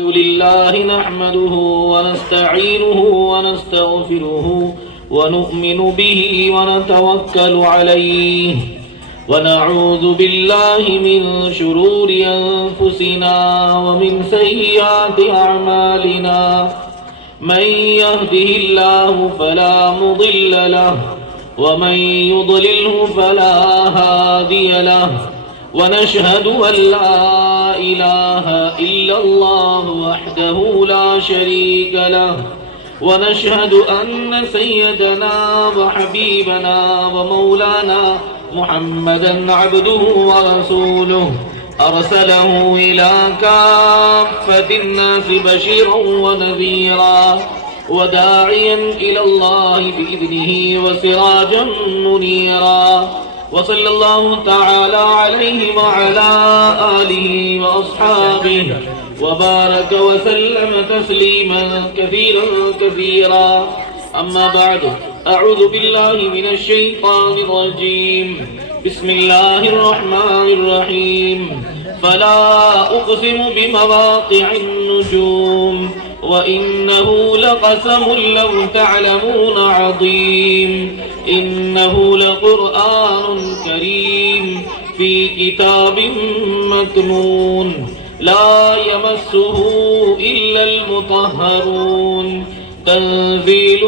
لله نحمده ونستعينه ونستغفره ونؤمن به ونتوكل عليه ونعوذ بالله من شرور أنفسنا ومن سيئات أعمالنا من يهده الله فلا مضل له ومن يضلله فلا هادي له ونشهد أن لا إله إلا الله وحده لا شريك له ونشهد أن سيدنا وحبيبنا ومولانا محمدا عبده ورسوله أرسله إلى كافة الناس بشيرا ونذيرا وداعيا إلى الله بإذنه وسراجا منيرا وصلى الله تعالى عليه وعلى آله وأصحابه وبارك وسلم تسليما كثيرا كثيرا أما بعد أعوذ بالله من الشيطان الرجيم بسم الله الرحمن الرحيم فلا أقسم بمواقع النجوم وإنه لقسم لو تعلمون عظيم إنه لقرآن كريم في كتاب مكنون لا يمسه إلا المطهرون تنزيل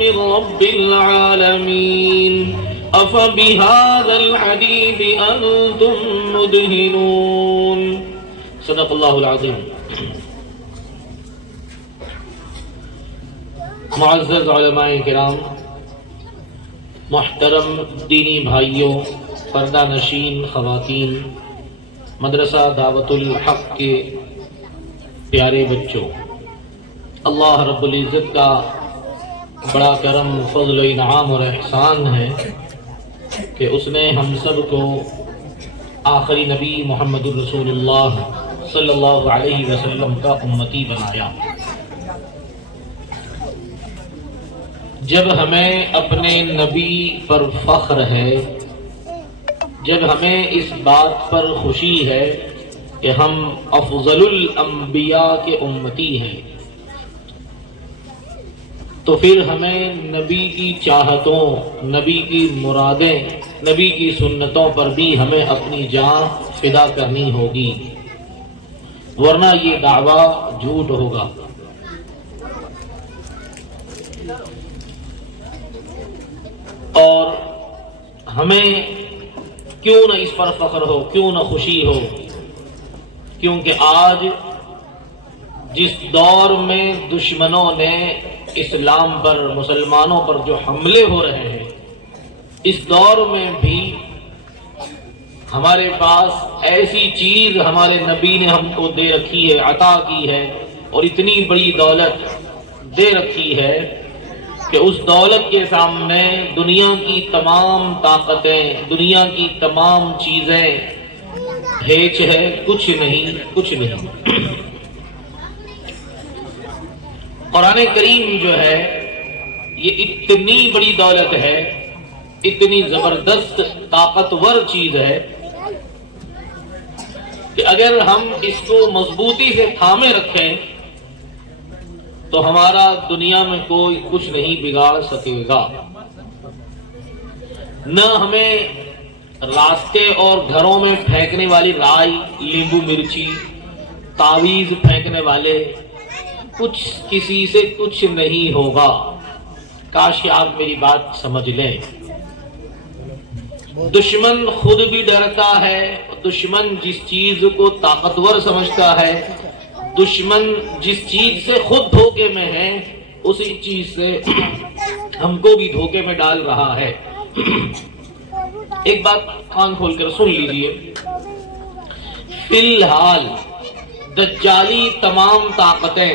من رب العالمين أفبهذا الحديث أنتم مدهنون صدق الله العظيم. معزز علماء کرام، محترم دینی بھائیوں، پردہ نشین خواتین، مدرسہ دعوت الحق کے پیارے بچوں، اللہ رب العزت کا بڑا کرم، فضل و انعام اور احسان ہے کہ اس نے ہم سب کو آخری نبی محمد الرسول اللہ صلی اللہ علیہ وسلم کا امتی بنایا۔ جب ہمیں اپنے نبی پر فخر ہے، جب ہمیں اس بات پر خوشی ہے کہ ہم افضل الانبیاء کے امتی ہیں، تو پھر ہمیں نبی کی چاہتوں، نبی کی مرادیں، نبی کی سنتوں پر بھی ہمیں اپنی جان فدا کرنی ہوگی، ورنہ یہ دعویٰ جھوٹ ہوگا۔ اور ہمیں کیوں نہ اس پر فخر ہو، کیوں نہ خوشی ہو، کیونکہ آج جس دور میں دشمنوں نے اسلام پر، مسلمانوں پر جو حملے ہو رہے ہیں، اس دور میں بھی ہمارے پاس ایسی چیز ہمارے نبی نے ہم کو دے رکھی ہے، عطا کی ہے، اور اتنی بڑی دولت دے رکھی ہے کہ اس دولت کے سامنے دنیا کی تمام طاقتیں، دنیا کی تمام چیزیں ہیچ ہے، کچھ نہیں، کچھ نہیں۔ قرآن کریم جو ہے یہ اتنی بڑی دولت ہے، اتنی زبردست طاقتور چیز ہے کہ اگر ہم اس کو مضبوطی سے تھامے رکھیں تو ہمارا دنیا میں کوئی کچھ نہیں بگاڑ سکے گا۔ نہ ہمیں راستے اور گھروں میں پھینکنے والی رائی، لیمبو مرچی، تعویذ پھینکنے والے، کچھ کسی سے کچھ نہیں ہوگا۔ کاش کہ آپ میری بات سمجھ لیں۔ دشمن خود بھی ڈرتا ہے، دشمن جس چیز کو طاقتور سمجھتا ہے، دشمن جس چیز سے خود دھوکے میں ہے، اسی چیز سے ہم کو بھی دھوکے میں ڈال رہا ہے۔ ایک بات کان کھول کر سن لیجئے، فی الحال دجالی تمام طاقتیں،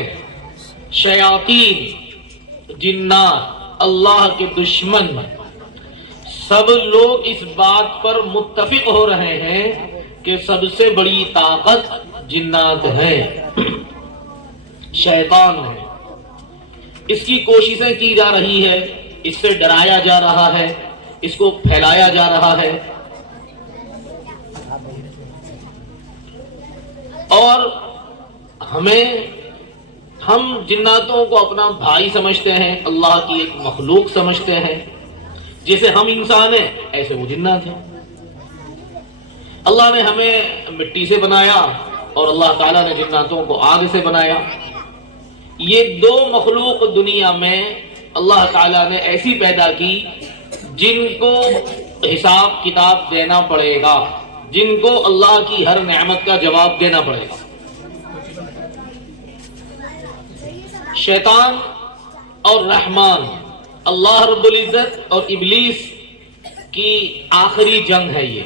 شیاطین، جنات، اللہ کے دشمن، سب لوگ اس بات پر متفق ہو رہے ہیں کہ سب سے بڑی طاقت جنات ہے، شیطان ہے۔ اس کی کوششیں کی جا رہی ہے، اس سے ڈرایا جا رہا ہے، اس کو پھیلایا جا رہا ہے، اور ہمیں ہم جناتوں کو اپنا بھائی سمجھتے ہیں، اللہ کی ایک مخلوق سمجھتے ہیں. جیسے ہم انسان ہیں ایسے وہ جنات ہیں. اللہ نے ہمیں مٹی سے بنایا اور اللہ تعالیٰ نے جناتوں کو آگ سے بنایا. یہ دو مخلوق دنیا میں اللہ تعالیٰ نے ایسی پیدا کی جن کو حساب کتاب دینا پڑے گا، جن کو اللہ کی ہر نعمت کا جواب دینا پڑے گا. شیطان اور رحمان، اللہ رب العزت اور ابلیس کی آخری جنگ ہے. یہ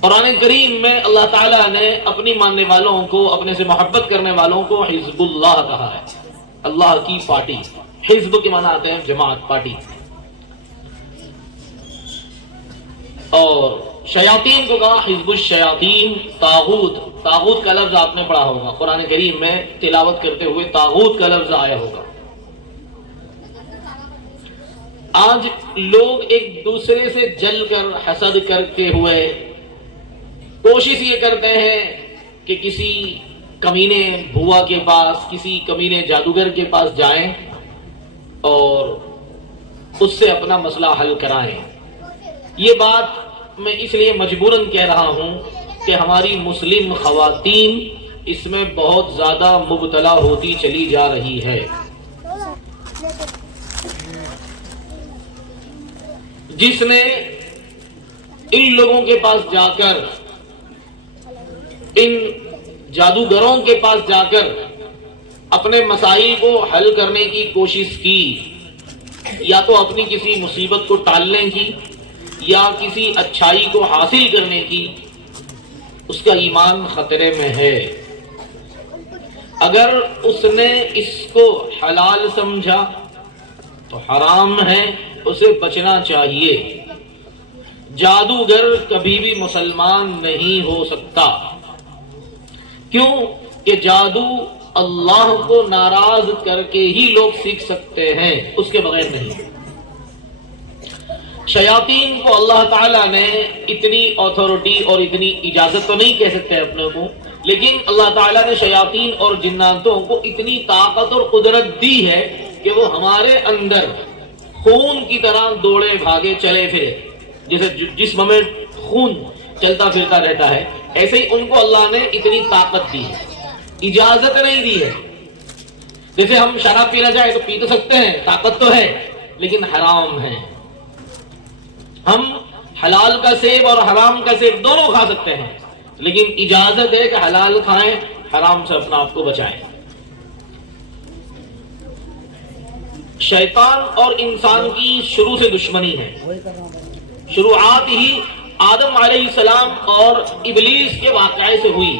قرآن کریم میں اللہ تعالیٰ نے اپنی ماننے والوں کو، اپنے سے محبت کرنے والوں کو حزب اللہ کہا ہے، اللہ کی پارٹی. حزب کے معنی آتے ہیں جماعت، پارٹی. اور شیاطین کو کہا حزب الشیاطین، طاغوت. طاغوت کا لفظ آپ نے پڑھا ہوگا قرآن کریم میں، تلاوت کرتے ہوئے طاغوت کا لفظ آیا ہوگا. آج لوگ ایک دوسرے سے جل کر حسد کرتے ہوئے کوشش یہ کرتے ہیں کہ کسی کمینے بھوا کے پاس، کسی کمینے جادوگر کے پاس جائیں اور اس سے اپنا مسئلہ حل کرائیں. یہ بات میں اس لیے مجبوراً کہہ رہا ہوں کہ ہماری مسلم خواتین اس میں بہت زیادہ مبتلا ہوتی چلی جا رہی ہے. جس نے ان لوگوں کے پاس جا کر، ان جادوگروں کے پاس جا کر اپنے مسائل کو حل کرنے کی کوشش کی، یا تو اپنی کسی مصیبت کو ٹالنے کی یا کسی اچھائی کو حاصل کرنے کی، اس کا ایمان خطرے میں ہے. اگر اس نے اس کو حلال سمجھا تو حرام ہے، اسے بچنا چاہیے. جادوگر کبھی بھی مسلمان نہیں ہو سکتا. کیوں کہ جادو اللہ کو ناراض کر کے ہی لوگ سیکھ سکتے ہیں، اس کے بغیر نہیں. شیاطین کو اللہ تعالیٰ نے اتنی اتھارٹی اور اتنی اجازت تو نہیں کہہ سکتے اپنے کو، لیکن اللہ تعالیٰ نے شیاطین اور جناتوں کو اتنی طاقت اور قدرت دی ہے کہ وہ ہمارے اندر خون کی طرح دوڑے بھاگے چلے پھرے. جیسے جسم میں خون چلتا پھرتا رہتا ہے، ایسے ہی ان کو اللہ نے اتنی طاقت دی ہے، اجازت نہیں دی ہے. جیسے ہم شراب پینا چاہیں تو پی تو سکتے ہیں، طاقت تو ہے، لیکن حرام ہے. ہم حلال کا سیب اور حرام کا سیب دونوں کھا سکتے ہیں، لیکن اجازت ہے کہ حلال کھائیں، حرام سے اپنا آپ کو بچائیں. شیطان اور انسان کی شروع سے دشمنی ہے. شروعات ہی آدم علیہ السلام اور ابلیس کے واقعے سے ہوئی،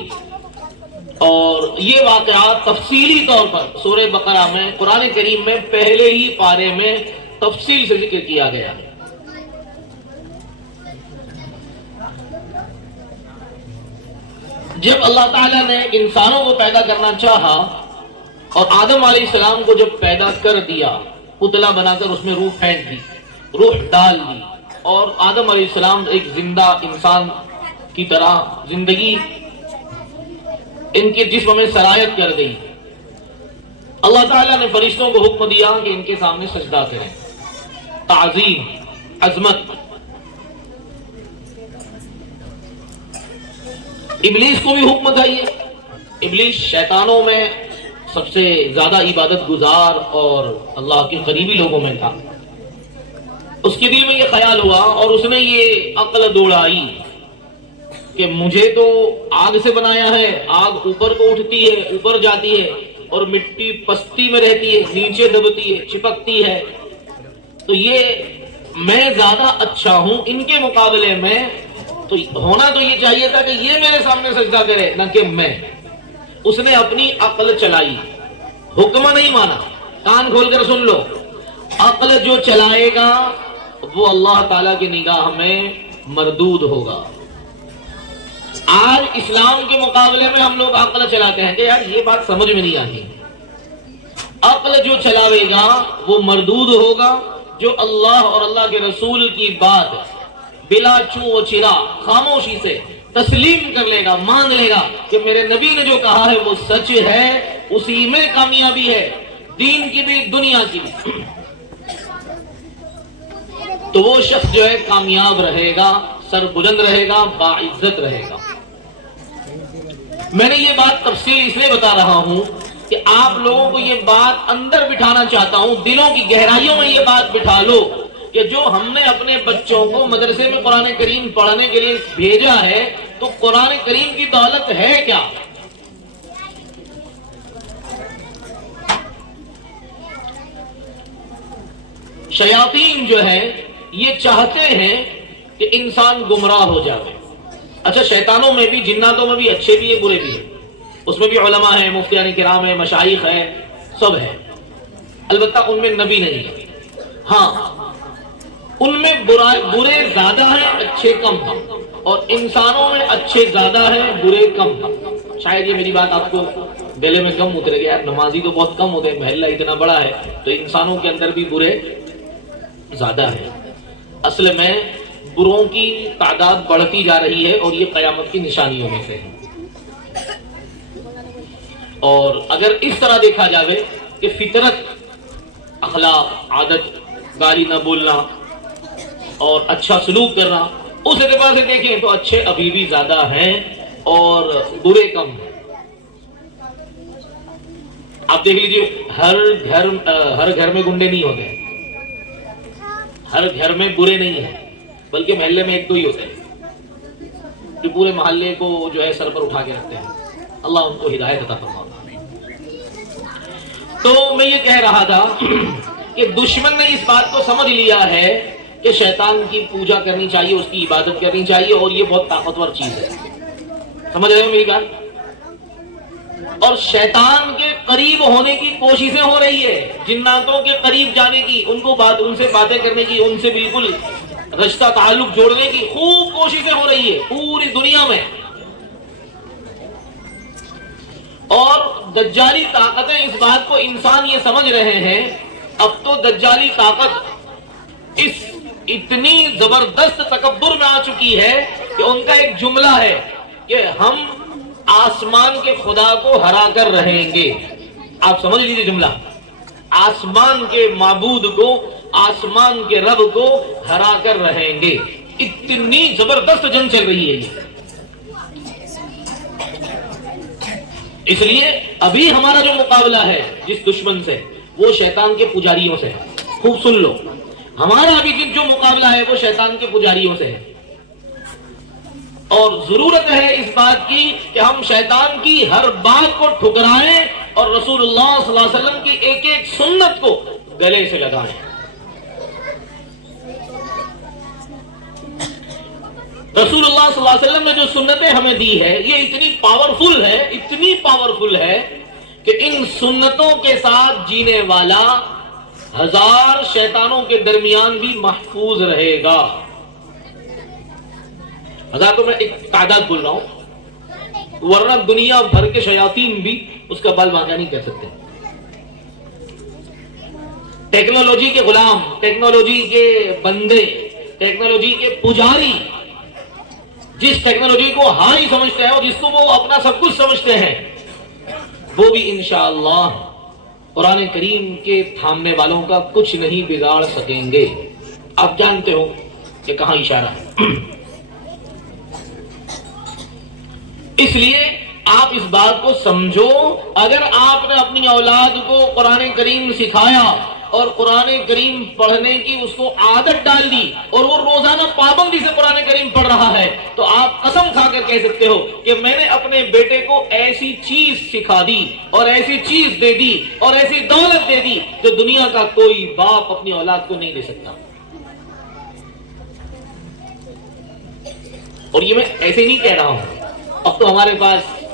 اور یہ واقعات تفصیلی طور پر سورہ بقرہ میں، قرآن کریم میں پہلے ہی پارے میں تفصیل سے ذکر کیا گیا ہے. جب اللہ تعالیٰ نے انسانوں کو پیدا کرنا چاہا اور آدم علیہ السلام کو جب پیدا کر دیا، پتلا بنا کر اس میں روح پھینک دی، روح ڈال دی، اور آدم علیہ السلام ایک زندہ انسان کی طرح زندگی ان کے جسم میں سرایت کر گئی. اللہ تعالیٰ نے فرشتوں کو حکم دیا کہ ان کے سامنے سجدہ کریں، تعظیم، عظمت. ابلیس کو بھی حکم تھا. یہ ابلیس شیطانوں میں سب سے زیادہ عبادت گزار اور اللہ کے قریبی لوگوں میں تھا. اس کے دل میں یہ خیال ہوا اور اس نے یہ عقل دوڑائی کہ مجھے تو آگ سے بنایا ہے، آگ اوپر کو اٹھتی ہے، اوپر جاتی ہے، اور مٹی پستی میں رہتی ہے، نیچے دبتی ہے، چپکتی ہے، تو یہ میں زیادہ اچھا ہوں ان کے مقابلے میں. تو ہونا تو یہ چاہیے تھا کہ یہ میرے سامنے سجدہ کرے، نہ کہ میں. اس نے اپنی عقل چلائی، حکم نہیں مانا. کان کھول کر سن لو، عقل جو چلائے گا وہ اللہ تعالیٰ کی نگاہ میں مردود ہوگا. آج اسلام کے مقابلے میں ہم لوگ عقل چلاتے ہیں کہ یار یہ بات سمجھ میں نہیں آتی. عقل جو چلاوے گا وہ مردود ہوگا. جو اللہ اور اللہ کے رسول کی بات بلا چوں و چرا، خاموشی سے تسلیم کر لے گا، مان لے گا کہ میرے نبی نے جو کہا ہے وہ سچ ہے، اسی میں کامیابی ہے، دین کی بھی دنیا کی بھی، تو وہ شخص جو ہے کامیاب رہے گا، سر بلند رہے گا، باعزت رہے گا۔ میں نے یہ بات تفصیل اس لیے بتا رہا ہوں کہ آپ لوگوں کو یہ بات اندر بٹھانا چاہتا ہوں، دلوں کی گہرائیوں میں یہ بات بٹھا لو کہ جو ہم نے اپنے بچوں کو مدرسے میں قرآن کریم پڑھنے کے لیے بھیجا ہے تو قرآن کریم کی دولت ہے کیا؟ شیاطین جو ہے یہ چاہتے ہیں کہ انسان گمراہ ہو جائے۔ اچھا، شیطانوں میں بھی، جناتوں میں بھی اچھے بھی ہیں، برے بھی ہیں، اس میں بھی علماء ہیں، مفتیان کرام ہیں، مشائخ ہیں، سب ہیں، البتہ ان میں نبی نہیں ہے۔ ہاں، ان میں برے زیادہ ہیں، اچھے کم ہیں، اور انسانوں میں اچھے زیادہ ہیں، برے کم ہیں۔ شاید یہ میری بات آپ کو گلے میں کم اترے گا، یار نمازی تو بہت کم ہوتے ہیں، محلہ اتنا بڑا ہے تو انسانوں کے اندر بھی برے زیادہ ہیں۔ اصل میں بروں کی تعداد بڑھتی جا رہی ہے اور یہ قیامت کی نشانیوں میں سے ہے۔ اور اگر اس طرح دیکھا جائے کہ فطرت، اخلاق، عادت، گالی نہ بولنا اور اچھا سلوک کرنا، اس اعتبار سے دیکھیں تو اچھے ابھی بھی زیادہ ہیں اور برے کم ہیں۔ آپ دیکھ لیجیے، ہر گھر میں گنڈے نہیں ہوتے، ہر گھر میں برے نہیں ہیں، بلکہ محلے میں ایک دو ہی ہوتے ہیں جو پورے محلے کو جو ہے سر پر اٹھا کے رکھتے ہیں۔ اللہ ان کو ہدایت عطا فرمائے۔ تو میں یہ کہہ رہا تھا کہ دشمن نے اس بات کو سمجھ لیا ہے کہ شیطان کی پوجا کرنی چاہیے، اس کی عبادت کرنی چاہیے، اور یہ بہت طاقتور چیز ہے۔ سمجھ رہے ہو میری بات؟ اور شیطان کے قریب ہونے کی کوششیں ہو رہی ہے، جناتوں کے قریب جانے کی، ان سے باتیں کرنے کی، ان سے بالکل رشتہ تعلق جوڑنے کی خوب کوششیں ہو رہی ہے پوری دنیا میں۔ اور دجالی طاقتیں اس بات کو انسان یہ سمجھ رہے ہیں، اب تو دجالی طاقت اس اتنی زبردست تکبر میں آ چکی ہے کہ ان کا ایک جملہ ہے کہ ہم آسمان کے خدا کو ہرا کر رہیں گے۔ آپ سمجھ لیجیے جملہ، آسمان کے معبود کو، آسمان کے رب کو ہرا کر رہیں گے۔ اتنی زبردست جنگ چل رہی ہے یہ۔ اس لیے ابھی ہمارا جو مقابلہ ہے جس دشمن سے، وہ شیطان کے پجاریوں سے ہے۔ خوب سن لو، ہمارا ابھی جو مقابلہ ہے وہ شیطان کے پجاریوں سے ہے، اور ضرورت ہے اس بات کی کہ ہم شیطان کی ہر بات کو ٹھکرائیں اور رسول اللہ صلی اللہ علیہ وسلم کی ایک ایک سنت کو گلے سے لگائیں۔ رسول اللہ صلی اللہ علیہ وسلم نے جو سنتیں ہمیں دی ہے یہ اتنی پاورفل ہے کہ ان سنتوں کے ساتھ جینے والا ہزار شیطانوں کے درمیان بھی محفوظ رہے گا۔ ہزار تو میں ایک تعداد بول رہا ہوں، ورنہ دنیا بھر کے شیاطین بھی اس کا بال باندھا نہیں کر سکتے۔ ٹیکنالوجی کے غلام، ٹیکنالوجی کے بندے، ٹیکنالوجی کے پجاری، جس ٹیکنالوجی کو ہاں ہی سمجھتے ہیں اور جس کو وہ اپنا سب کچھ سمجھتے ہیں، وہ بھی انشاءاللہ قرآن کریم کے تھامنے والوں کا کچھ نہیں بگاڑ سکیں گے۔ آپ جانتے ہو کہ کہاں اشارہ ہے۔ اس لیے آپ اس بات کو سمجھو، اگر آپ نے اپنی اولاد کو قرآن کریم سکھایا اور قرآن کریم پڑھنے کی اس کو عادت ڈال دی اور وہ روزانہ پابندی سے قرآن کریم پڑھ رہا ہے، تو آپ قسم کھا کر کہہ سکتے ہو کہ میں نے اپنے بیٹے کو ایسی چیز سکھا دی اور ایسی چیز دے دی اور ایسی دولت دے دی جو دنیا کا کوئی باپ اپنی اولاد کو نہیں دے سکتا۔ اور یہ میں ایسے نہیں کہہ رہا ہوں، اب تو ہمارے پاس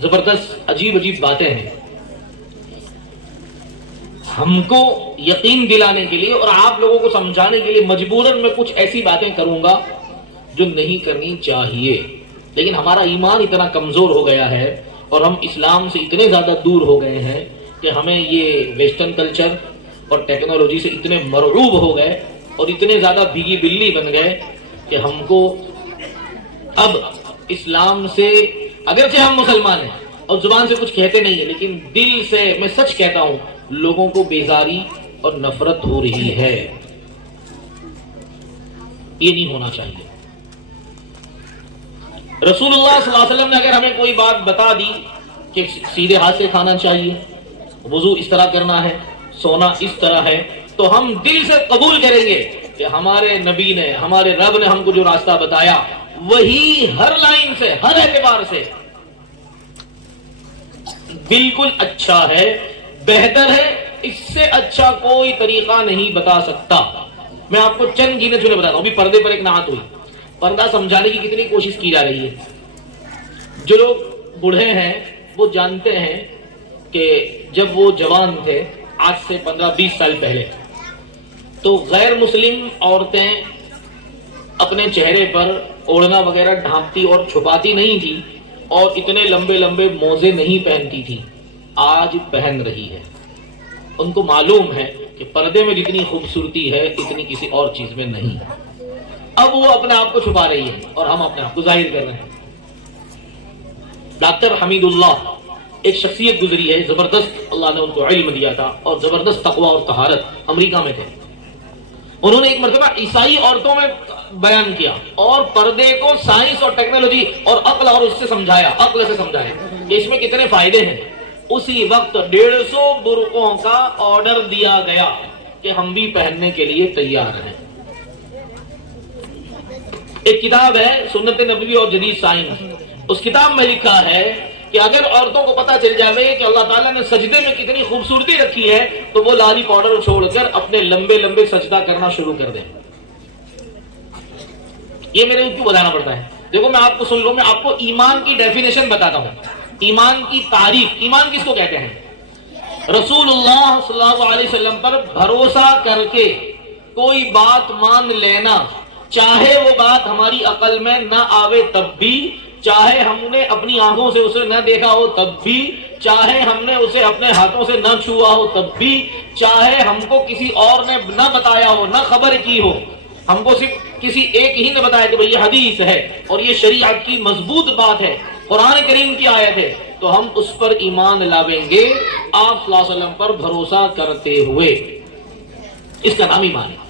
زبردست عجیب باتیں ہیں۔ ہم کو یقین دلانے کے لیے اور آپ لوگوں کو سمجھانے کے لیے مجبوراً میں کچھ ایسی باتیں کروں گا جو نہیں کرنی چاہیے، لیکن ہمارا ایمان اتنا کمزور ہو گیا ہے اور ہم اسلام سے اتنے زیادہ دور ہو گئے ہیں کہ ہمیں یہ ویسٹرن کلچر اور ٹیکنالوجی سے اتنے مرعوب ہو گئے اور اتنے زیادہ بھیگی بلی بن گئے کہ ہم کو اب اسلام سے اگرچہ ہم مسلمان ہیں اور زبان سے کچھ کہتے نہیں ہیں، لیکن دل سے میں سچ کہتا ہوں لوگوں کو بیزاری اور نفرت ہو رہی ہے. یہ نہیں ہونا چاہیے. رسول اللہ صلی اللہ علیہ وسلم نے اگر ہمیں کوئی بات بتا دی کہ سیدھے ہاتھ سے کھانا چاہیے، وضو اس طرح کرنا ہے، سونا اس طرح ہے، تو ہم دل سے قبول کریں گے کہ ہمارے نبی نے، ہمارے رب نے ہم کو جو راستہ بتایا وہی ہر لائن سے، ہر اعتبار سے بالکل اچھا ہے، بہتر ہے. اس سے اچھا کوئی طریقہ نہیں بتا سکتا. میں آپ کو چند گینے چنے بتاتا ہوں. ابھی پردے پر ایک نعت ہوئی، پردہ سمجھانے کی کتنی کوشش کی جا رہی ہے. جو لوگ بوڑھے ہیں وہ جانتے ہیں کہ جب وہ جوان تھے آج سے 15-20 سال پہلے، تو غیر مسلم عورتیں اپنے چہرے پر اوڑھنا وغیرہ ڈھانپتی اور چھپاتی نہیں تھی اور اتنے لمبے لمبے موزے نہیں پہنتی تھی. آج پہن رہی ہے. ان کو معلوم ہے کہ پردے میں جتنی خوبصورتی ہے اتنی کسی اور چیز میں نہیں. اب وہ اپنے آپ کو چھپا رہی ہے اور ہم اپنے آپ کو ظاہر کر رہے ہیں. ڈاکٹر حمید اللہ ایک شخصیت گزری ہے زبردست، اللہ نے ان کو علم دیا تھا اور زبردست تقوی اور طہارت، امریکہ میں تھے. انہوں نے ایک مرتبہ عیسائی عورتوں میں بیان کیا اور پردے کو سائنس اور ٹیکنالوجی اور عقل اور اس سے سمجھایا، عقل سے سمجھایا کہ اس میں کتنے فائدے ہیں. اسی وقت 150 برقعوں کا آرڈر دیا گیا کہ ہم بھی پہننے کے لیے تیار ہیں. ایک کتاب ہے سنت نبوی اور جدید سائنس، اس کتاب میں لکھا ہے کہ اگر عورتوں کو پتا چل جائے کہ اللہ تعالیٰ نے سجدے میں کتنی خوبصورتی رکھی ہے تو وہ لالی پاؤڈر چھوڑ کر اپنے لمبے لمبے سجدہ کرنا شروع کر دیں. یہ میرے کیوں بتانا پڑتا ہے؟ دیکھو میں آپ کو سن لو، میں آپ کو ایمان کی ڈیفینیشن بتاتا ہوں، ایمان کی تعریف. ایمان کس کو کہتے ہیں؟ رسول اللہ صلی اللہ علیہ وسلم پر بھروسہ کر کے کوئی بات مان لینا، چاہے وہ بات ہماری عقل میں نہ آوے تب بھی، چاہے ہم نے اپنی آنکھوں سے اسے نہ دیکھا ہو تب بھی، چاہے ہم نے اسے اپنے ہاتھوں سے نہ چھوا ہو تب بھی، چاہے ہم کو کسی اور نے نہ بتایا ہو، نہ خبر کی ہو، ہم کو صرف کسی ایک ہی نے بتایا کہ بھئی یہ حدیث ہے اور یہ شریعت کی مضبوط بات ہے، قرآن کریم کی آیت ہے، تو ہم اس پر ایمان لاویں گے آپ صلی اللہ علیہ وسلم پر بھروسہ کرتے ہوئے. اس کا نام ایمان ہے.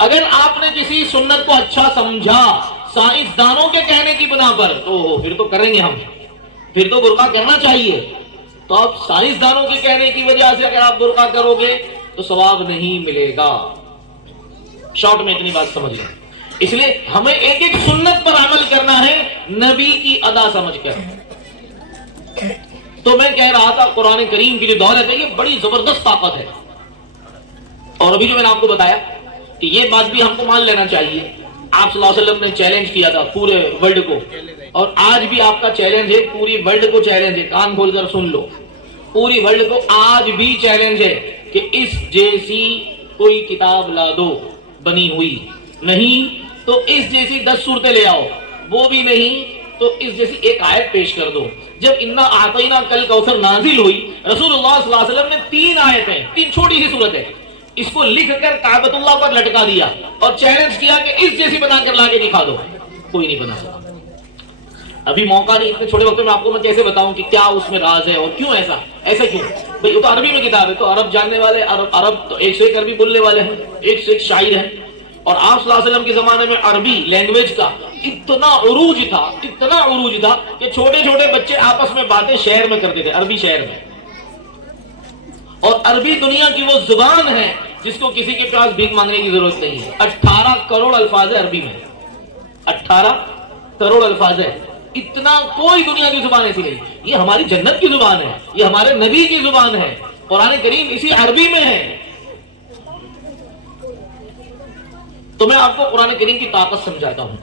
اگر آپ نے کسی سنت کو اچھا سمجھا سائنس دانوں کے کہنے کی بنا پر تو پھر تو کریں گے ہم، پھر تو برقع کرنا چاہیے. تو آپ سائنس دانوں کے کہنے کی وجہ سے اگر آپ برقع کرو گے تو ثواب نہیں ملے گا. شارٹ میں اتنی بات سمجھ لیں. اس لیے ہمیں ایک ایک سنت پر عمل کرنا ہے نبی کی ادا سمجھ کر. تو میں کہہ رہا تھا قرآن کریم کی جو دولت ہے یہ بڑی زبردست طاقت ہے. اور ابھی جو میں نے آپ کو بتایا کہ یہ بات بھی ہم کو مان لینا چاہیے. آپ صلی اللہ علیہ وسلم نے چیلنج کیا تھا پورے ورلڈ کو، اور آج بھی آپ کا چیلنج ہے، پوری ورلڈ کو چیلنج ہے. کان کھول کر سن لو، پوری ورلڈ کو آج بھی چیلنج ہے کہ اس جیسی کوئی کتاب لا دو بنی ہوئی، نہیں تو اس جیسی 10 صورتیں لے آؤ، وہ بھی نہیں تو اس جیسی ایک آیت پیش کر دو. جب انا اعطینا کل کوثر نازل ہوئی، رسول اللہ صلی اللہ علیہ وسلم نے 3 آیتیں، 3 چھوٹی سی صورتیں، اس کو لکھ کر کعبۃ اللہ پر لٹکا دیا اور چیلنج کیا کہ اس جیسی بنا کر لا کے دکھا دو. کوئی نہیں بنا سکا. ابھی موقع نہیں، اتنے چھوٹے وقت میں آپ کو میں کیسے بتاؤں کہ کیا اس میں راز ہے اور کیوں ایسا کیوں؟ بھئی وہ تو عربی میں کتاب ہے، تو عرب جاننے والے، عرب تو 1 سے 1 عربی بولنے والے ہیں، 1 سے 1 شاعر ہیں. اور آپ صلی اللہ علیہ وسلم کے زمانے میں عربی لینگویج کا اتنا عروج تھا کہ چھوٹے چھوٹے بچے آپس میں باتیں شعر میں کرتے تھے، عربی شعر میں. اور عربی دنیا کی وہ زبان ہے جس کو کسی کے پاس بھیک مانگنے کی ضرورت نہیں ہے. 18 کروڑ الفاظ ہے عربی میں، 18 کروڑ الفاظ ہے. اتنا کوئی دنیا کی زبان ایسی نہیں. یہ ہماری جنت کی زبان ہے، یہ ہمارے نبی کی زبان ہے. قرآن کریم اسی عربی میں ہے. تو میں آپ کو قرآن کریم کی طاقت سمجھاتا ہوں.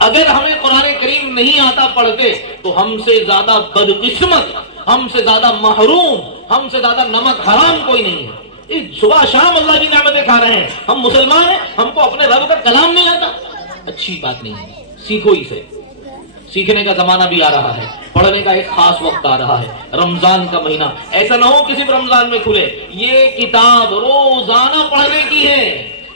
اگر ہمیں قرآن کریم نہیں آتا پڑھتے تو ہم سے زیادہ بدقسمت، ہم سے زیادہ محروم، ہم سے زیادہ نمک حرام کوئی نہیں ہے. صبح شام اللہ کی نعمتیں کھا رہے ہیں، ہم مسلمان ہیں، ہم کو اپنے رب کا کلام نہیں آتا. اچھی بات نہیں ہے، سیکھو اسے. سیکھنے کا زمانہ بھی آ رہا ہے، پڑھنے کا ایک خاص وقت آ رہا ہے، رمضان کا مہینہ. ایسا نہ ہو کہ صرف رمضان میں کھلے. یہ کتاب روزانہ پڑھنے کی ہے.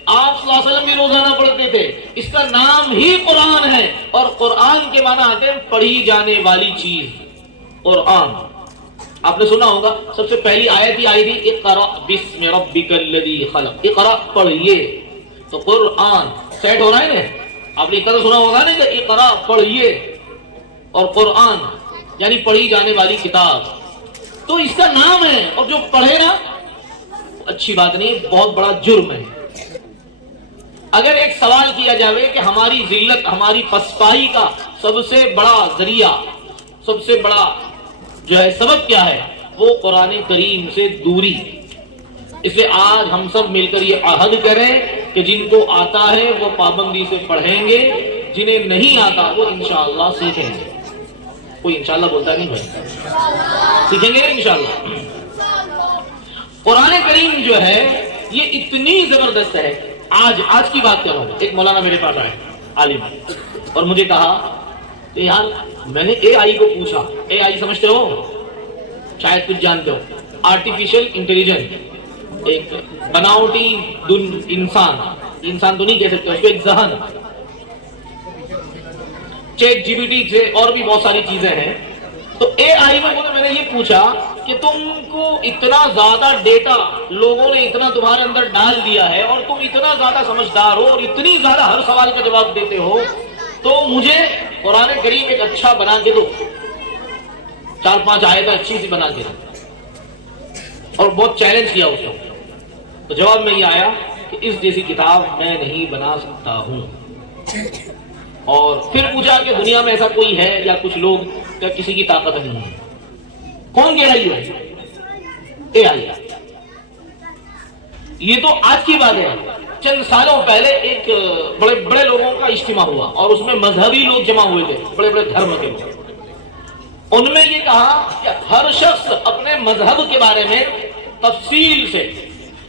آپ صلی اللہ علیہ وسلم بھی روزانہ پڑھتے تھے. اس کا نام ہی قرآن ہے, اور قرآن کے معنی آتے ہیں پڑھی جانے والی چیز. قرآن آپ نے سنا ہوگا, سب سے پہلی آیت ہی آئی تھی اقرأ بسم ربک الذی خلق. اقرأ پڑھیے, تو قرآن سیٹ ہو رہا ہے نا. آپ نے کہا سنا ہوگا نا کہ اقرأ پڑھیے, اور قرآن یعنی پڑھی جانے والی کتاب. تو اس کا نام ہے, اور جو پڑھے نا اچھی بات نہیں, بہت بڑا جرم ہے. اگر ایک سوال کیا جائے کہ ہماری ذلت, ہماری پسپائی کا سب سے بڑا ذریعہ, سب سے بڑا جو ہے سبب کیا ہے, وہ قرآن کریم سے دوری. اس لیے آج ہم سب مل کر یہ عہد کریں کہ جن کو آتا ہے وہ پابندی سے پڑھیں گے, جنہیں نہیں آتا وہ انشاءاللہ سیکھیں گے. کوئی انشاءاللہ بولتا نہیں بھائی, سیکھیں گے نا انشاءاللہ. قرآن کریم جو ہے یہ اتنی زبردست ہے. آج کی بات کر رہا ہوں. ایک مولانا میرے پاس آئے عالم, اور مجھے کہا کہ یار میں نے اے آئی کو پوچھا. اے آئی سمجھتے ہو, شاید کچھ جانتے ہو, آرٹیفیشل انٹیلیجنس, ایک بناوٹی انسان تو نہیں کہہ سکتے, اس کو ایک ذہن. چیٹ جی پی ٹی سے اور بھی بہت ساری چیزیں ہیں. تو اے آئی میں نے یہ پوچھا کہ تم کو اتنا زیادہ ڈیٹا لوگوں نے اتنا تمہارے اندر ڈال دیا ہے, اور تم اتنا زیادہ سمجھدار ہو, اور اتنی زیادہ ہر سوال کا جواب دیتے ہو, تو مجھے قرآن کریم ایک اچھا بنا کے دو, 4-5 آیتیں اچھی سی بنا کے دو. اور بہت چیلنج کیا اس کو. تو جواب میں یہ آیا کہ اس جیسی کتاب میں نہیں بنا سکتا ہوں. اور پھر پوچھا کہ دنیا میں ایسا کوئی ہے یا کچھ لوگ, کیا کسی کی طاقت نہیں ہے؟ کون کہہ رہی ہے؟ اے آئی. یہ تو آج کی بات ہے. چند سالوں پہلے ایک بڑے بڑے لوگوں کا اجتماع ہوا, اور اس میں مذہبی لوگ جمع ہوئے تھے, بڑے بڑے دھرم کے لوگ. ان میں یہ کہا کہ ہر شخص اپنے مذہب کے بارے میں تفصیل سے,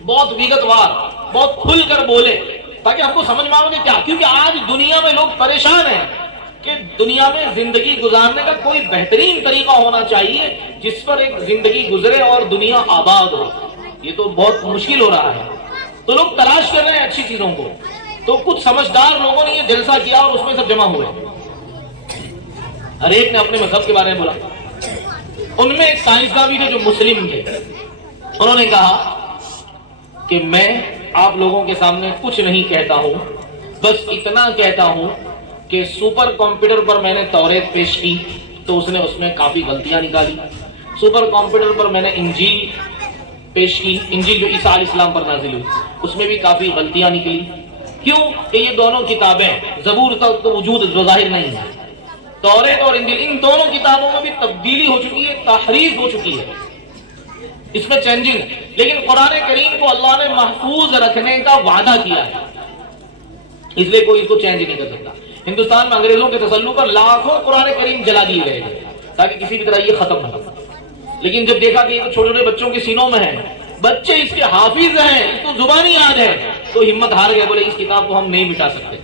بہت ویگتوار, بہت کھل کر بولے, تاکہ ہم کو سمجھ میں آئے کہ کیا. کیونکہ آج دنیا میں لوگ پریشان ہیں کہ دنیا میں زندگی گزارنے کا کوئی بہترین طریقہ ہونا چاہیے جس پر ایک زندگی گزرے اور دنیا آباد ہو. یہ تو بہت مشکل ہو رہا ہے. تو لوگ تلاش کر رہے ہیں اچھی چیزوں کو. تو کچھ سمجھدار لوگوں نے یہ جلسہ کیا, اور اس میں سب جمع ہوئے. ہر ایک نے اپنے مذہب کے بارے میں بولا. ان میں ایک سائنسداں بھی تھے جو مسلم تھے. انہوں نے کہا کہ میں آپ لوگوں کے سامنے کچھ نہیں کہتا ہوں, بس اتنا کہتا ہوں کہ سپر کمپیوٹر پر میں نے توریت پیش کی تو اس نے اس میں کافی غلطیاں نکالی. سپر کمپیوٹر پر میں نے انجیل پیش کی, انجیل جو عیسیٰ علیہ السلام پر نازل ہوئی, اس میں بھی کافی غلطیاں نکلی. کیوں کہ یہ دونوں کتابیں, زبور تک تو وجود ظاہر نہیں ہے, توریت اور انجیل, ان دونوں کتابوں میں بھی تبدیلی ہو چکی ہے, تحریف ہو چکی ہے, اس میں چینجنگ. لیکن قرآن کریم کو اللہ نے محفوظ رکھنے کا وعدہ کیا ہے, اس لیے کوئی اس کو چینج نہیں کر سکتا. ہندوستان میں انگریزوں کے تسلط پر لاکھوں قرآن کریم جلا دیے گئے تاکہ کسی بھی طرح یہ ختم نہ ہو. لیکن جب دیکھا کہ یہ تو چھوٹے چھوٹے بچوں کے سینوں میں ہے, بچے اس کے حافظ ہیں, اس کو زبانی یاد ہے, تو ہمت ہار گئے, بولے اس کتاب کو ہم نہیں مٹا سکتے.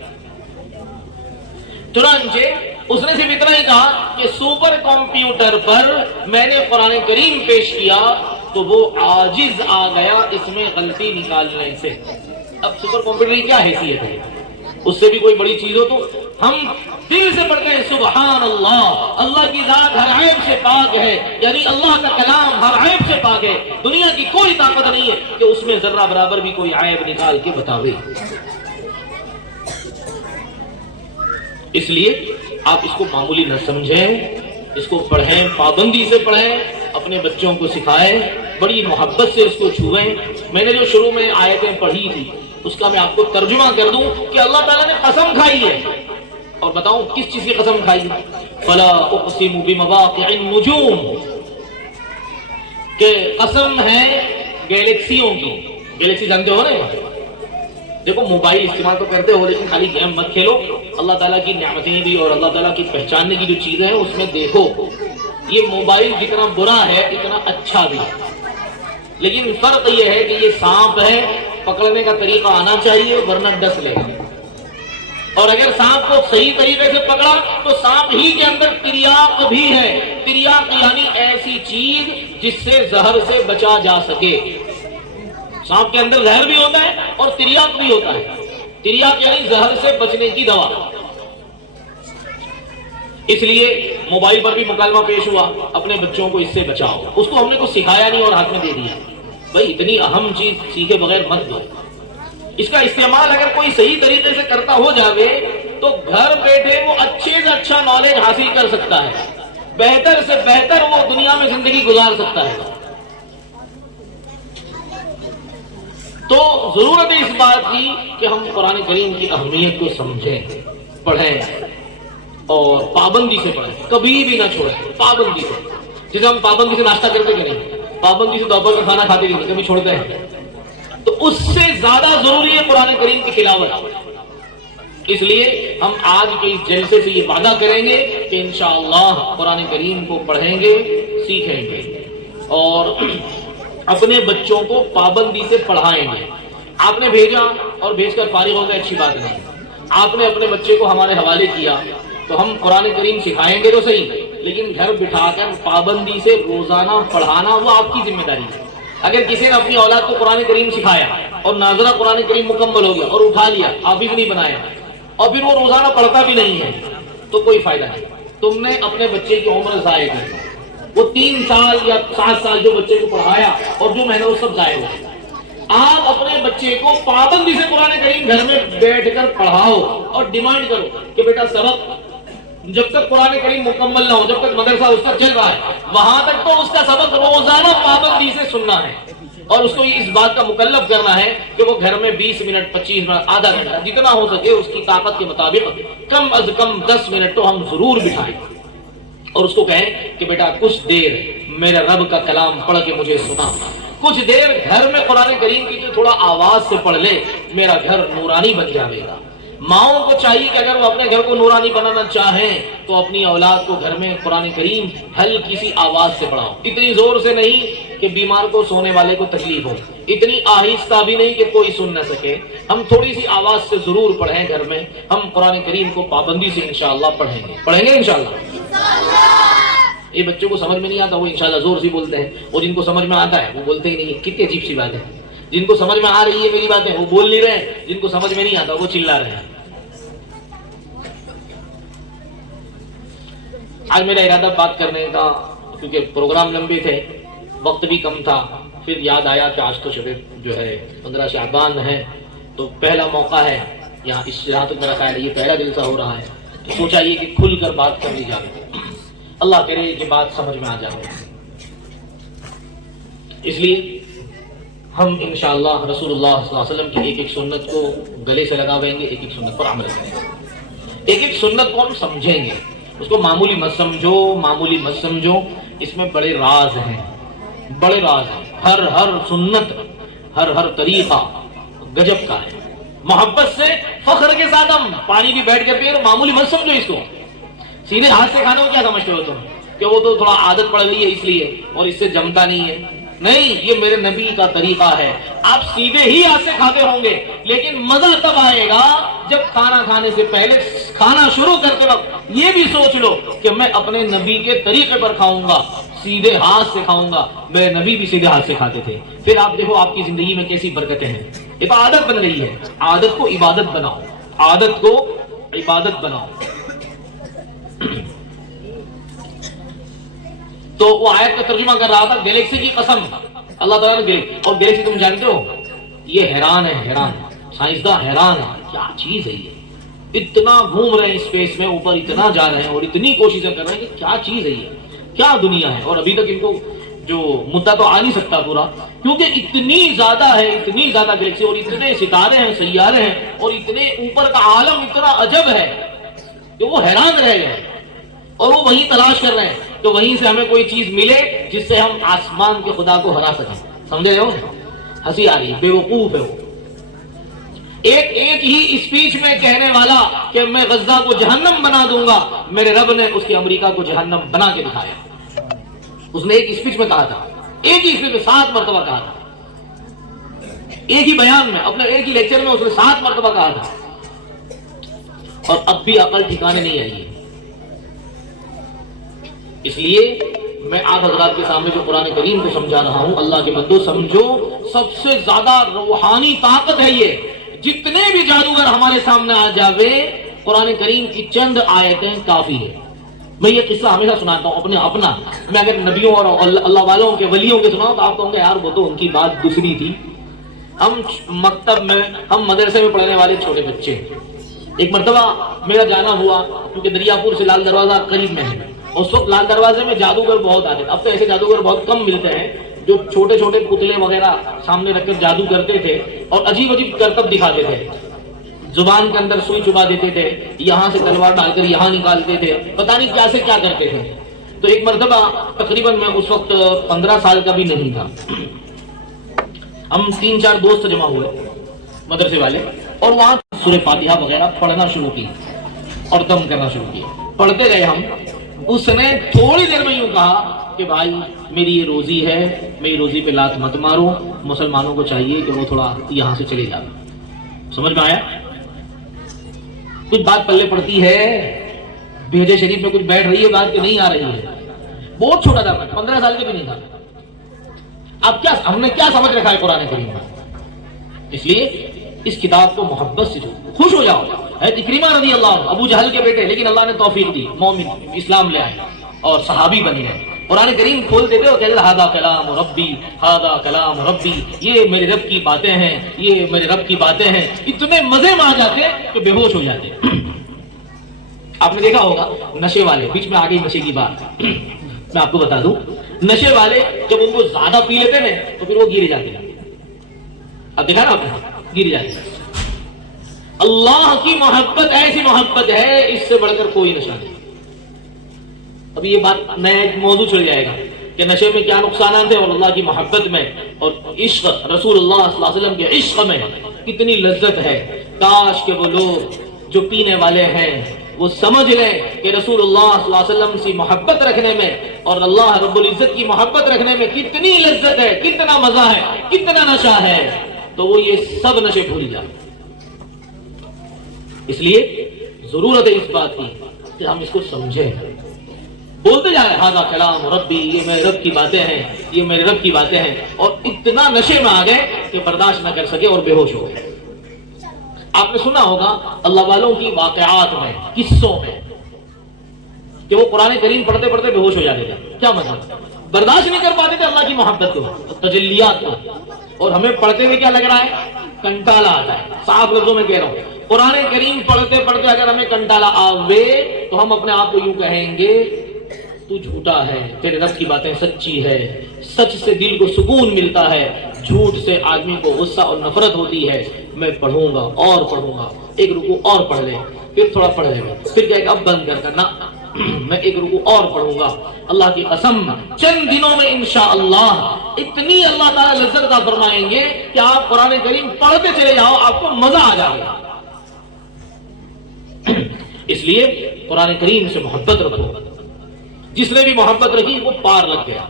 چنانچہ اس نے صرف اتنا ہی کہا کہ سپر کمپیوٹر پر میں نے قرآن کریم پیش کیا تو وہ عاجز آ گیا اس میں غلطی نکالنے سے. اب سپر کمپیوٹر کی کیا حیثیت ہے, اس سے بھی کوئی بڑی چیز ہو تو ہم دل سے پڑھتے ہیں سبحان اللہ, اللہ کی ذات ہر عیب سے پاک ہے, یعنی اللہ کا کلام ہر عیب سے پاک ہے. دنیا کی کوئی طاقت نہیں ہے کہ اس میں ذرہ برابر بھی کوئی عیب نکال کے بتاوے. اس لیے آپ اس کو معمولی نہ سمجھیں, اس کو پڑھیں, پابندی سے پڑھیں, اپنے بچوں کو سکھائیں, بڑی محبت سے اس کو چھوئیں. میں نے جو شروع میں آیتیں پڑھی تھی اس کا میں آپ کو ترجمہ کر دوں کہ اللہ تعالیٰ نے قسم کھائی ہے, اور بتاؤں کس چیز کی قسم کھائی ہے. فلا اقسم بمواقع النجوم, کہ قسم ہے گیلیکسیوں کی. گیلیکسی جانتے ہو نا, دیکھو موبائل استعمال تو کرتے ہو لیکن خالی گیم مت کھیلو, اللہ تعالیٰ کی نعمتیں بھی اور اللہ تعالیٰ کی پہچاننے کی جو چیزیں ہیں اس میں دیکھو. یہ موبائل جتنا برا ہے اتنا اچھا بھی ہے, لیکن فرق یہ ہے کہ یہ سانپ ہے, پکڑنے کا طریقہ آنا چاہیے ورنہ ڈس لے گا. اور اگر سانپ کو صحیح طریقے سے پکڑا تو سانپ ہی کے اندر تریاق بھی ہے. تریاق یعنی ایسی چیز جس سے زہر سے بچا جا سکے. سانپ کے اندر زہر بھی ہوتا ہے اور تریاق بھی ہوتا ہے. تریاق یعنی زہر سے بچنے کی دوا. اس لیے موبائل پر بھی مکالمہ پیش ہوا, اپنے بچوں کو اس سے بچاؤ. اس کو ہم نے کچھ سکھایا نہیں اور ہاتھ میں دے دیا. بھائی اتنی اہم چیز سیکھے بغیر مت دو. اس کا استعمال اگر کوئی صحیح طریقے سے کرتا ہو جاوے تو گھر بیٹھے وہ اچھے سے اچھا نالج حاصل کر سکتا ہے, بہتر سے بہتر وہ دنیا میں زندگی گزار سکتا ہے. تو ضرورت ہے اس بات کی کہ ہم قرآن کریم کی اہمیت کو سمجھیں, پڑھیں اور پابندی سے پڑھیں, کبھی بھی نہ چھوڑیں. پابندی سے, جسے ہم پابندی سے ناشتہ کرتے کہ نہیں, پابندی سے دوپہر کا کھانا کھاتے کہ نہیں, کبھی چھوڑتے ہیں. تو اس سے زیادہ ضروری ہے قرآن کریم کی تلاوت. اس لیے ہم آج کے اس جلسے سے یہ وعدہ کریں گے کہ انشاءاللہ قرآن کریم کو پڑھیں گے, سیکھیں گے اور اپنے بچوں کو پابندی سے پڑھائیں گے. آپ نے بھیجا اور بھیج کر فارغ ہو گئے, اچھی بات نہیں. آپ نے اپنے بچے کو ہمارے حوالے کیا تو ہم قرآن کریم سکھائیں گے تو صحیح, لیکن گھر بٹھا کر پابندی سے روزانہ پڑھانا وہ آپ کی ذمہ داری ہے. اگر کسی نے اپنی اولاد کو قرآن کریم سکھایا اور ناظرہ قرآن کریم مکمل ہو گیا اور اٹھا لیا, حافظ نہیں بنایا, اور پھر وہ روزانہ پڑھتا بھی نہیں ہے تو کوئی فائدہ نہیں. تم نے اپنے بچے کی عمر ضائع کی. وہ 3 سال یا 7 سال جو بچے کو پڑھایا اور جو محنت وہ سب ضائع ہوا. آپ اپنے بچے کو پابندی سے قرآن کریم گھر میں بیٹھ کر پڑھاؤ اور ڈیمانڈ کرو کہ بیٹا سبق جب تک قرآن کریم مکمل نہ ہو, جب تک مدرسہ اس کا چل رہا ہے, وہاں تک تو اس کا سبق روزانہ پابندی سے سننا ہے. اور اس کو اس بات کا مکلف کرنا ہے کہ وہ گھر میں 20 منٹ 25 منٹ آدھا گھنٹہ جتنا ہو سکے اس کی طاقت کے مطابق کم از کم 10 منٹ تو ہم ضرور بٹھائیں اور اس کو کہیں کہ بیٹا کچھ دیر میرے رب کا کلام پڑھ کے مجھے سنا, کچھ دیر گھر میں قرآن کریم کی جو تھوڑا آواز سے پڑھ لے, میرا گھر نورانی بن جاوے گا. ماؤں کو چاہیے کہ اگر وہ اپنے گھر کو نورانی بنانا چاہیں تو اپنی اولاد کو گھر میں قرآن کریم ہلکی سی آواز سے پڑھاؤ. اتنی زور سے نہیں کہ بیمار کو, سونے والے کو تکلیف ہو, اتنی آہستہ بھی نہیں کہ کوئی سن نہ سکے. ہم تھوڑی سی آواز سے ضرور پڑھیں گھر میں. ہم قرآن کریم کو پابندی سے انشاءاللہ پڑھیں گے انشاءاللہ. یہ بچوں کو سمجھ میں نہیں آتا وہ انشاءاللہ زور سے بولتے ہیں, اور جن کو سمجھ میں آتا ہے وہ بولتے ہی نہیں. کتنی عجیب سی بات ہے. جن کو سمجھ میں آ رہی ہے میری باتیں وہ بول نہیں رہے, جن کو سمجھ میں نہیں آتا وہ چلا رہے ہیں. آج میرا ارادہ بات کرنے کا, کیونکہ پروگرام لمبے تھے, وقت بھی کم تھا, پھر یاد آیا کہ آج تو شب جو ہے 15 شعبان ہے, تو پہلا موقع ہے یہاں اس جہاں تک میرا خیال ہے یہ پہلا جلسہ ہو رہا ہے, تو سوچا یہ کہ کھل کر بات کر لی جائے. اللہ کرے یہ بات سمجھ میں آ جائے. اس لیے ہم انشاءاللہ رسول اللہ صلی اللہ علیہ وسلم کی ایک ایک سنت کو گلے سے لگاویں گے, ایک ایک سنت پر عمل کریں گے, ایک ایک سنت کو ہم سمجھیں گے. اس کو معمولی مت سمجھو, اس میں بڑے راز ہیں, بڑے راز ہیں. ہر سنت, ہر طریقہ گجب کا ہے. محبت سے فخر کے ساتھ ہم پانی بھی بیٹھ کر پیے, معمولی مت سمجھو اس کو. سیدھے ہاتھ سے کھانے کو کیا سمجھتے ہو تم کہ وہ تو تھوڑا عادت پڑ گئی ہے اس لیے اور اس سے جمتا نہیں ہے. نہیں, یہ میرے نبی کا طریقہ ہے. آپ سیدھے ہی ہاتھ سے کھاتے ہوں گے, لیکن مزہ تب آئے گا جب کھانا کھانے سے پہلے, کھانا شروع کرتے وقت یہ بھی سوچ لو کہ میں اپنے نبی کے طریقے پر کھاؤں گا, سیدھے ہاتھ سے کھاؤں گا. میرے نبی بھی سیدھے ہاتھ سے کھاتے تھے. پھر آپ دیکھو آپ کی زندگی میں کیسی برکتیں ہیں. ایک عادت بن گئی ہے. عادت کو عبادت بناؤ, عادت کو عبادت بناؤ. تو وہ آیت کا ترجمہ کر رہا تھا, گلیکسی کی قسم, اللہ تعالیٰ نے اور گلیکسی تم جانتے ہو یہ حیران ہے, حیران, سائنسداں حیران ہے, کیا چیز ہے یہ. اتنا گھوم رہے ہیں اسپیس میں, اوپر اتنا جا رہے ہیں اور اتنی کوششیں کر رہے ہیں کہ کیا چیز ہے یہ, کیا دنیا ہے. اور ابھی تک ان کو جو مدعا تو آ نہیں سکتا پورا, کیونکہ اتنی زیادہ ہے, اتنی زیادہ گلیکسی اور اتنے ستارے ہیں, سیارے ہیں, اور اتنے اوپر کا عالم اتنا عجب ہے کہ وہ حیران رہ گئے اور وہ وہیں تلاش کر رہے ہیں تو وہیں سے ہمیں کوئی چیز ملے جس سے ہم آسمان کے خدا کو ہرا سکیں. سمجھے ہو؟ ہنسی آ رہی ہے, بے وقوف ہے وہ. ایک ہی اسپیچ میں کہنے والا کہ میں غزہ کو جہنم بنا دوں گا, میرے رب نے اس کے امریکہ کو جہنم بنا کے دکھایا. اس نے ایک اسپیچ میں کہا تھا, ایک ہی اسپیچ میں 7 مرتبہ کہا تھا, ایک ہی بیان میں, اپنے ایک ہی لیکچر میں اس نے 7 مرتبہ کہا تھا. اور اب بھی عقل ٹھکانے نہیں آئی ہے. اس لیے میں آپ حضرات کے سامنے جو قرآن کریم کو سمجھا رہا ہوں، اللہ کے بندو سمجھو، سب سے زیادہ روحانی طاقت ہے یہ. جتنے بھی جادوگر ہمارے سامنے آ جاوے، قرآن کریم کی چند آیتیں کافی ہے. میں یہ قصہ ہمیشہ سناتا ہوں اپنا. میں اگر نبیوں اور اللہ والوں کے ولیوں کے سناؤں تو آپ کہوں گے یار وہ تو ان کی بات دوسری تھی. ہم مکتب میں، ہم مدرسے میں پڑھنے والے چھوٹے بچے، ایک مرتبہ میرا جانا ہوا کیونکہ دریا پور سے لال دروازہ قریب میں ہے. اس وقت لال دروازے میں جادوگر بہت آتے تھے. اب تو ایسے جادوگر بہت کم ملتے ہیں جو چھوٹے چھوٹے پتلے وغیرہ سامنے رکھ کر جادو کرتے تھے اور عجیب عجیب کرتب دکھاتے تھے. زبان کے اندر سوئی چبا دیتے تھے، یہاں سے تلوار ڈال کر یہاں نکالتے تھے، پتہ نہیں کیا سے کیا کرتے تھے. تو ایک مرتبہ تقریباً میں اس وقت 15 سال کا بھی نہیں تھا، ہم 3-4 دوست جمع ہوئے مدرسے والے اور وہاں سورہ فاتحہ وغیرہ پڑھنا شروع کی اور دم کرنا شروع کیا. پڑھتے رہے ہم. اس نے تھوڑی دیر میں یوں کہا کہ بھائی میری یہ روزی ہے، میری روزی پہ لات مت مارو، مسلمانوں کو چاہیے کہ وہ تھوڑا یہاں سے چلے جائیں. سمجھ میں آیا؟ کچھ بات پلے پڑتی ہے، بھیجے شریف میں کچھ بیٹھ رہی ہے بات کہ نہیں آ رہی ہے. بہت چھوٹا تھا، 15 سال کے بھی نہیں تھا. اب کیا ہم نے کیا سمجھ رکھا ہے قرآن کریم میں؟ اس لیے اس کتاب کو محبت سے خوش ہو جاؤ. اکرمہ رضی اللہ عنہ ابو جہل کے بیٹے، لیکن اللہ نے توفیق دی، مومن اسلام لے آئے اور صحابی بنے ہیں. قرآن کریم کھول دیتے ہو کہتے ہاذا کلام ربی، ہاذا کلام ربی، یہ میرے رب کی باتیں ہیں، یہ میرے رب کی باتیں ہیں. اتنے مزے میں آ جاتے کہ بے ہوش ہو جاتے. آپ نے دیکھا ہوگا نشے والے، بیچ میں آ گئی نشے کی بات، میں آپ کو بتا دوں، نشے والے جب ان کو زیادہ پی لیتے ہیں تو پھر وہ گر جاتے ہیں. اب دیکھا نا آپ نے، گر جاتے ہیں. اللہ کی محبت ایسی محبت ہے، اس سے بڑھ کر کوئی نشہ نہیں. اب یہ بات نیا ایک موضوع چل جائے گا کہ نشے میں کیا نقصانات ہیں اور اللہ کی محبت میں اور عشق رسول اللہ صلی اللہ علیہ وسلم کے عشق میں کتنی لذت ہے. کاش کہ وہ لوگ جو پینے والے ہیں وہ سمجھ لیں کہ رسول اللہ صلی اللہ علیہ وسلم سے محبت رکھنے میں اور اللہ رب العزت کی محبت رکھنے میں کتنی لذت ہے، کتنا مزہ ہے، کتنا نشہ ہے. تو وہ یہ سب نشے بھول جائیں. اس لیے ضرورت ہے اس بات کی کہ ہم اس کو سمجھیں. بولتے جا رہے ہاذا کلام ربی، یہ میرے رب کی باتیں ہیں، یہ میرے رب کی باتیں ہیں، اور اتنا نشے میں آ گئے کہ برداشت نہ کر سکے اور بے ہوش ہو گئے. آپ نے سنا ہوگا اللہ والوں کی واقعات میں، قصوں میں، کہ وہ قرآن کریم پڑھتے پڑھتے بے ہوش ہو جاتے تھے. کیا مطلب؟ برداشت نہیں کر پاتے تھے اللہ کی محبت کو، تجلیات کو. اور ہمیں پڑھتے ہوئے کیا لگ رہا ہے؟ کنٹالا آتا ہے. صاف لفظوں میں کہہ رہا ہوں، قرآن کریم پڑھتے پڑھتے اگر ہمیں کنٹالا آوے تو ہم اپنے آپ کو یوں کہیں گے تو جھوٹا ہے، تیرے رب کی باتیں سچی ہے. سچ سے دل کو سکون ملتا ہے، جھوٹ سے آدمی کو غصہ اور نفرت ہوتی ہے. میں پڑھوں گا اور پڑھوں گا، ایک رکوع اور پڑھ لے، پھر تھوڑا پڑھ لے گا، پھر کہے گا اب بند کر کرنا، میں ایک رکوع اور پڑھوں گا. اللہ کی قسم چند دنوں میں انشاءاللہ اتنی اللہ تعالیٰ لذت عطا فرمائیں گے کہ آپ قرآن کریم پڑھتے چلے جاؤ، آپ کو مزہ آ جائے گا. اس لیے قرآن کریم سے محبت رکھو. جس نے بھی محبت رکھی وہ پار لگ گیا.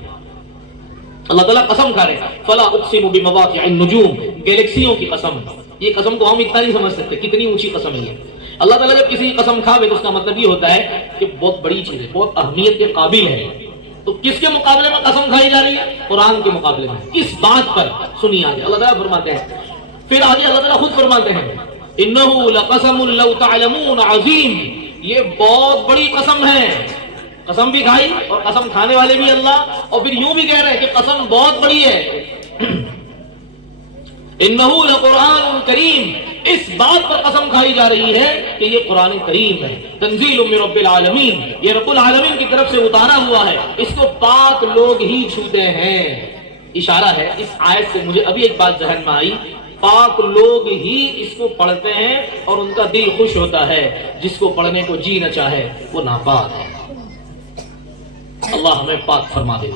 اللہ تعالیٰ قسم کھا رہے فلا اقسم بمواقع النجوم، گیلیکسیوں کی قسم. یہ قسم کو ہم اتنا نہیں سمجھ سکتے کتنی اونچی قسم ہے. اللہ تعالیٰ جب کسی قسم کھاوے تو اس کا مطلب یہ ہوتا ہے کہ بہت بڑی چیز ہے، بہت اہمیت کے قابل ہے. تو کس کے مقابلے میں قسم کھائی جا رہی ہے؟ قرآن کے مقابلے میں. کس بات پر؟ سنیے آگے اللہ تعالیٰ فرماتے ہیں، پھر آگے اللہ تعالیٰ خود فرماتے ہیں انہ لقسم لو تعلمون عظیم، یہ بہت بڑی قسم ہے. قسم بھی کھائی اور قسم کھانے والے بھی اللہ، اور پھر یوں بھی کہہ رہے ہیں کہ قسم بہت بڑی ہے. انہ لقرآن کریم، اس بات پر قسم کھائی جا رہی ہے کہ یہ قرآن کریم ہے. تنزیل من رب العالمین، یہ رب العالمین کی طرف سے اتارا ہوا ہے، اس کو پاک لوگ ہی چھوتے ہیں. اشارہ ہے اس آیت سے، مجھے ابھی ایک بات ذہن میں آئی، پاک لوگ ہی اس کو پڑھتے ہیں اور ان کا دل خوش ہوتا ہے. جس کو پڑھنے کو جی نہ چاہے وہ ناپاک ہے. اللہ ہمیں پاک فرما دے.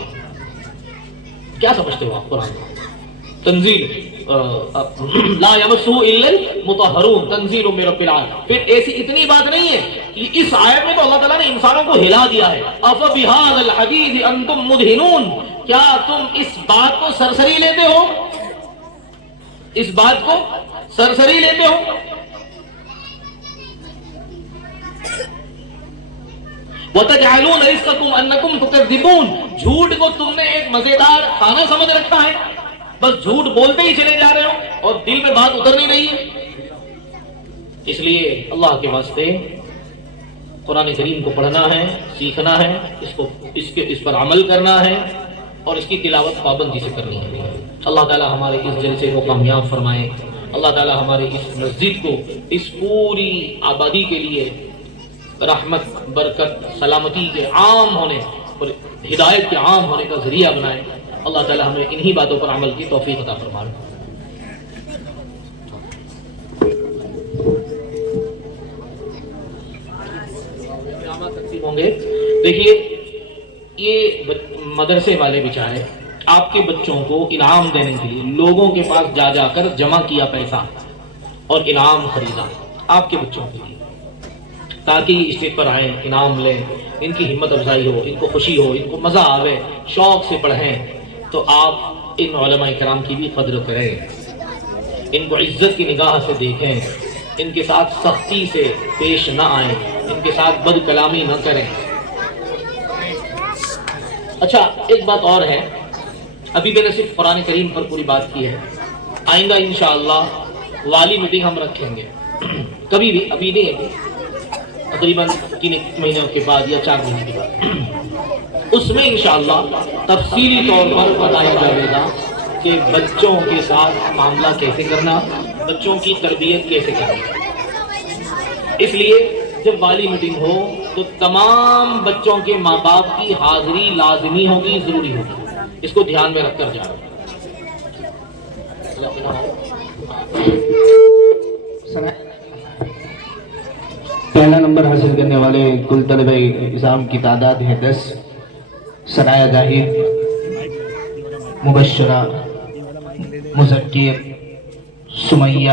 کیا سمجھتے ہو آپ قرآن کو؟ تنزیل لا یمسہ الا المطہرون، تنزیل من رب العالمین. پھر ایسی اتنی بات نہیں ہے کہ اس آیت میں تو اللہ تعالیٰ نے انسانوں کو ہلا دیا ہے. افبہذا الحدیث انتم مدہنون، کیا تم اس بات کو سرسری لیتے ہو؟ اس بات کو سرسری لیتے ہو؟ وَتَجْعَلُونَ رِزْقَكُمْ أَنَّكُمْ تُكَذِّبُونَ، جھوٹ کو تم نے ایک مزیدار کھانا سمجھ رکھا ہے، بس جھوٹ بولتے ہی چلے جا رہے ہو اور دل میں بات اتر نہیں رہی ہے۔ اس لیے اللہ کے واسطے قرآن کریم کو پڑھنا ہے، سیکھنا ہے، اس پر عمل کرنا ہے اور اس کی تلاوت پابندی سے کرنی ہے۔ اللہ تعالی ہمارے اس جلسے کو کامیاب فرمائے، اللہ تعالی ہمارے اس مسجد کو اس پوری آبادی کے لیے رحمت، برکت، سلامتی کے عام ہونے اور ہدایت کے عام ہونے کا ذریعہ بنائے۔ اللہ تعالی ہمیں انہی باتوں پر عمل کی توفیق عطا فرمائے۔ تقسیم ہوں گے، دیکھیے یہ مدرسے والے بیچارے آپ کے بچوں کو انعام دینے کے لیے لوگوں کے پاس جا جا کر جمع کیا پیسہ اور انعام خریدا آپ کے بچوں کے لیے، تاکہ یہ اسٹیج پر آئیں، انعام لیں، ان کی ہمت افزائی ہو، ان کو خوشی ہو، ان کو مزہ آوے، شوق سے پڑھیں۔ تو آپ ان علماء کرام کی بھی قدر کریں، ان کو عزت کی نگاہ سے دیکھیں، ان کے ساتھ سختی سے پیش نہ آئیں، ان کے ساتھ بد کلامی نہ کریں۔ اچھا ایک بات اور ہے، ابھی میں نے صرف قرآن کریم پر پوری بات کی ہے، آئندہ انشاءاللہ والی میٹنگ ہم رکھیں گے، کبھی بھی، ابھی نہیں ہے، تقریباً 3 مہینوں کے بعد یا 4 مہینے کے بعد، اس میں انشاءاللہ تفصیلی طور پر بتایا جائے گا کہ بچوں کے ساتھ معاملہ کیسے کرنا، بچوں کی تربیت کیسے کرنا۔ اس لیے جب والی میٹنگ ہو تو تمام بچوں کے ماں باپ کی حاضری لازمی ہوگی، ضروری ہوگی، اس کو دھیان میں رکھ کر جا رہا پہلا نمبر حاصل کرنے والے کل طلبہ نظام کی تعداد ہے 10۔ ثنایا ظاہر، مبشرہ، مذکر، سمیہ